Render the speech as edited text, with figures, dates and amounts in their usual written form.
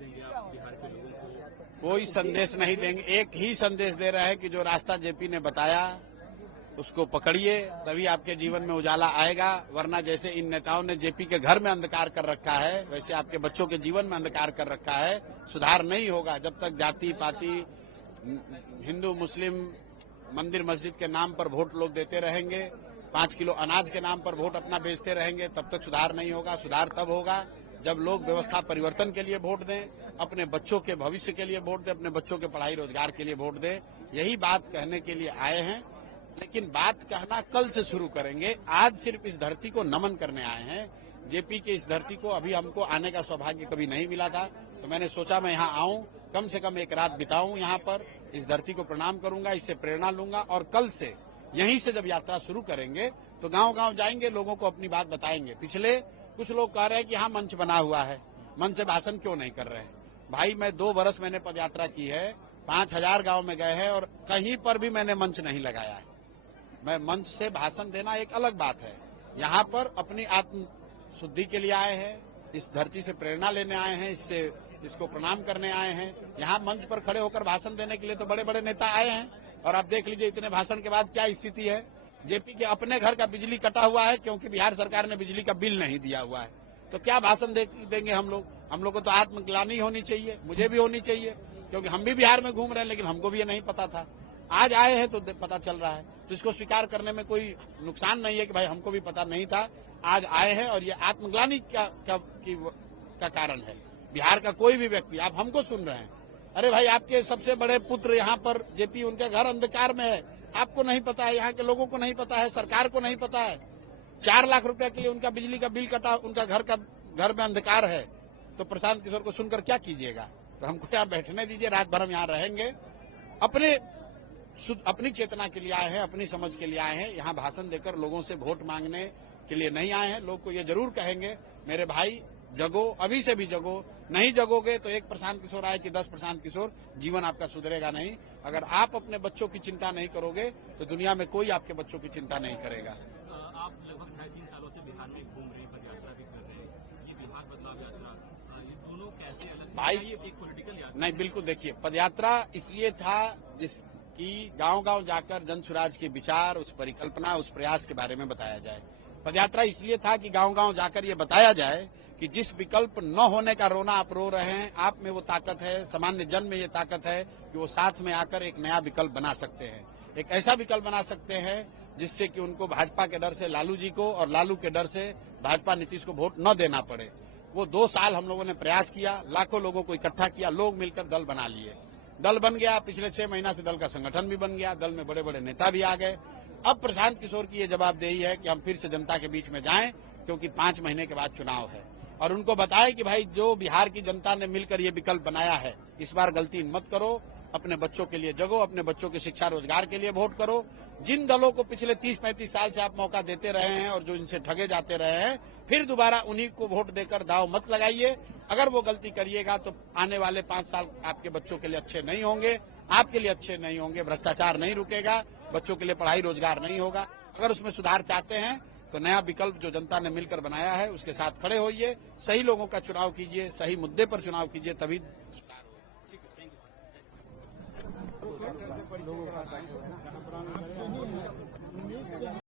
देंगे आप बिहार के लोगों को? कोई संदेश नहीं देंगे, एक ही संदेश दे रहा है कि जो रास्ता जेपी ने बताया उसको पकड़िए, तभी आपके जीवन में उजाला आएगा। वरना जैसे इन नेताओं ने जेपी के घर में अंधकार कर रखा है, वैसे आपके बच्चों के जीवन में अंधकार कर रखा है। सुधार नहीं होगा जब तक जाति पाति, हिंदू मुस्लिम, मंदिर मस्जिद के नाम पर वोट लोग देते रहेंगे, 5 किलो अनाज के नाम पर वोट अपना बेचते रहेंगे, तब तक सुधार नहीं होगा। सुधार तब होगा जब लोग व्यवस्था परिवर्तन के लिए वोट दें, अपने बच्चों के भविष्य के लिए वोट दें, अपने बच्चों के पढ़ाई रोजगार के लिए वोट दें। यही बात कहने के लिए आए हैं, लेकिन बात कहना कल से शुरू करेंगे। आज सिर्फ इस धरती को नमन करने आए हैं। जेपी के इस धरती को अभी हमको आने का सौभाग्य कभी नहीं मिला था, तो मैंने सोचा मैं यहाँ आऊं, कम से कम एक रात बिताऊं यहाँ पर, इस धरती को प्रणाम करूंगा, इससे प्रेरणा लूंगा और कल से यहीं से जब यात्रा शुरू करेंगे तो गांव-गांव जाएंगे, लोगों को अपनी बात बताएंगे। पिछले कुछ लोग कह रहे हैं कि हाँ मंच बना हुआ है, मंच से भाषण क्यों नहीं कर रहे हैं। भाई मैं 2 वर्ष मैंने पदयात्रा की है, 5000 गांव में गए हैं और कहीं पर भी मैंने मंच नहीं लगाया है। मैं मंच से भाषण देना एक अलग बात है। यहाँ पर अपनी आत्म शुद्धि के लिए आए हैं, इस धरती से प्रेरणा लेने आए हैं, इसको प्रणाम करने आए हैं। यहाँ मंच पर खड़े होकर भाषण देने के लिए तो बड़े बड़े नेता आए हैं, और आप देख लीजिए इतने भाषण के बाद क्या स्थिति है। जेपी के अपने घर का बिजली कटा हुआ है क्योंकि बिहार सरकार ने बिजली का बिल नहीं दिया हुआ है, तो क्या भाषण देंगे हम लोग। हम लोग को तो आत्मग्लानि होनी चाहिए, मुझे भी होनी चाहिए, क्योंकि हम भी बिहार में घूम रहे हैं, लेकिन हमको भी ये नहीं पता था। आज आए हैं तो पता चल रहा है, तो इसको स्वीकार करने में कोई नुकसान नहीं है कि भाई हमको भी पता नहीं था, आज आए हैं। और ये आत्मग्लानि का कारण है। बिहार का कोई भी व्यक्ति, आप हमको सुन रहे हैं, अरे भाई आपके सबसे बड़े पुत्र यहाँ पर जेपी, उनके घर अंधकार में है, आपको नहीं पता है, यहाँ के लोगों को नहीं पता है, सरकार को नहीं पता है। 4 लाख रुपए के लिए उनका बिजली का बिल कटा, उनका घर में अंधकार है, तो प्रशांत किशोर को सुनकर क्या कीजिएगा। तो हमको यहाँ बैठने दीजिए, रात भर हम यहाँ रहेंगे। अपनी चेतना के लिए आए हैं, अपनी समझ के लिए आए हैं, यहाँ भाषण देकर लोगों से वोट मांगने के लिए नहीं आए हैं। लोग को ये जरूर कहेंगे मेरे भाई जगो, अभी से भी जगो, नहीं जगोगे तो 1 प्रशांत किशोर आए कि 10 प्रशांत किशोर, जीवन आपका सुधरेगा नहीं। अगर आप अपने बच्चों की चिंता नहीं करोगे तो दुनिया में कोई आपके बच्चों की चिंता नहीं करेगा। आप लगभग 2.5-3 सालों से बिहार में घूम रही, पदयात्रा भी कर रहे हैं, ये बिहार बदलाव यात्रा, ये दोनों कैसे अलग भाई, ये एक पॉलिटिकल यात्रा नहीं बिल्कुल, देखिए पदयात्रा इसलिए था जिसकी गांव-गांव जाकर जन सुराज के विचार, उस परिकल्पना, उस प्रयास के बारे में बताया जाए। पदयात्रा इसलिए था कि गांव-गांव जाकर ये बताया जाए कि जिस विकल्प न होने का रोना आप रो रहे हैं, आप में वो ताकत है, सामान्य जन में ये ताकत है कि वो साथ में आकर एक नया विकल्प बना सकते हैं, एक ऐसा विकल्प बना सकते हैं जिससे कि उनको भाजपा के डर से लालू जी को और लालू के डर से भाजपा नीतीश को वोट न देना पड़े। वो 2 साल हम लोगों ने प्रयास किया, लाखों लोगों को इकट्ठा किया, लोग मिलकर दल बना लिए, दल बन गया। पिछले 6 महीना से दल का संगठन भी बन गया, दल में बड़े बड़े नेता भी आ गए। अब प्रशांत किशोर की ये जवाबदेही है कि हम फिर से जनता के बीच में जाएं, क्योंकि 5 महीने के बाद चुनाव है, और उनको बताएं कि भाई जो बिहार की जनता ने मिलकर ये विकल्प बनाया है, इस बार गलती मत करो, अपने बच्चों के लिए जगो, अपने बच्चों की शिक्षा रोजगार के लिए वोट करो। जिन दलों को पिछले 30-35 साल से आप मौका देते रहे हैं और जो इनसे ठगे जाते रहे हैं, फिर दोबारा उन्हीं को वोट देकर दाव मत लगाइए। अगर वो गलती करिएगा तो आने वाले 5 साल आपके बच्चों के लिए अच्छे नहीं होंगे, आपके लिए अच्छे नहीं होंगे। भ्रष्टाचार नहीं रुकेगा, बच्चों के लिए पढ़ाई रोजगार नहीं होगा। अगर उसमें सुधार चाहते हैं तो नया विकल्प जो जनता ने मिलकर बनाया है उसके साथ खड़े होइए, सही लोगों का चुनाव कीजिए, सही मुद्दे पर चुनाव कीजिए, तभी सुधार होगा।